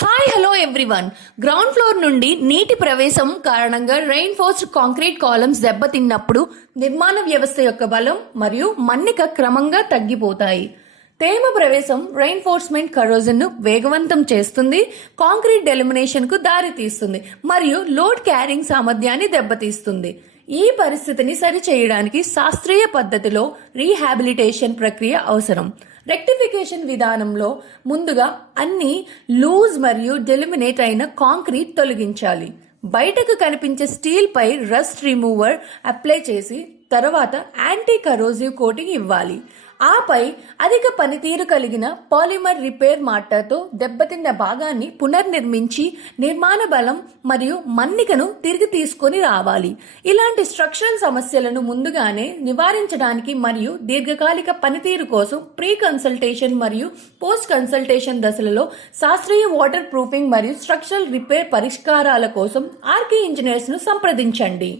Hello everyone. Ground floor నుండి నీటి ప్రవేశం కారణంగా రెయిన్ఫోర్స్డ్ కాంక్రీట్ కాలమ్స్ దెబ్బతిన్నప్పుడు నిర్మాణ వ్యవస్థ యొక్క బలం మరియు మన్నిక క్రమంగా తగ్గిపోతాయి. తేమ ప్రవేశం రెయిన్ఫోర్స్మెంట్ కరోజన్ ను వేగవంతం చేస్తుంది, కాంక్రీట్ డెలిమినేషన్ కు దారి తీస్తుంది మరియు లోడ్ క్యారింగ్ సామర్థ్యాన్ని దెబ్బతీస్తుంది. ఈ పరిస్థితిని సరిచేయడానికి శాస్త్రీయ పద్ధతిలో రీహాబిలిటేషన్ ప్రక్రియ అవసరం. రెక్టిఫికేషన్ విధానంలో ముందుగా అన్ని లూజ్ మరియు డెలిమినేట్ అయిన కాంక్రీట్ తొలగించాలి. బయటకు కనిపించే స్టీల్ పై రస్ట్ రిమూవర్ అప్లై చేసి తర్వాత యాంటీ కరోజివ్ కోటింగ్ ఇవ్వాలి. ఆపై అధిక పనితీరు కలిగిన పాలిమర్ రిపేర్ మార్టర్తో దెబ్బతిన్న భాగాన్ని పునర్నిర్మించి నిర్మాణ బలం మరియు మన్నికను తిరిగి తీసుకొని రావాలి. ఇలాంటి స్ట్రక్చరల్ సమస్యలను ముందుగానే నివారించడానికి మరియు దీర్ఘకాలిక పనితీరు కోసం ప్రీ కన్సల్టేషన్ మరియు పోస్ట్ కన్సల్టేషన్ దశలలో శాస్త్రీయ వాటర్ ప్రూఫింగ్ మరియు స్ట్రక్చరల్ రిపేర్ పరిష్కారాల కోసం ఆర్కే ఇంజనీర్స్ ను సంప్రదించండి.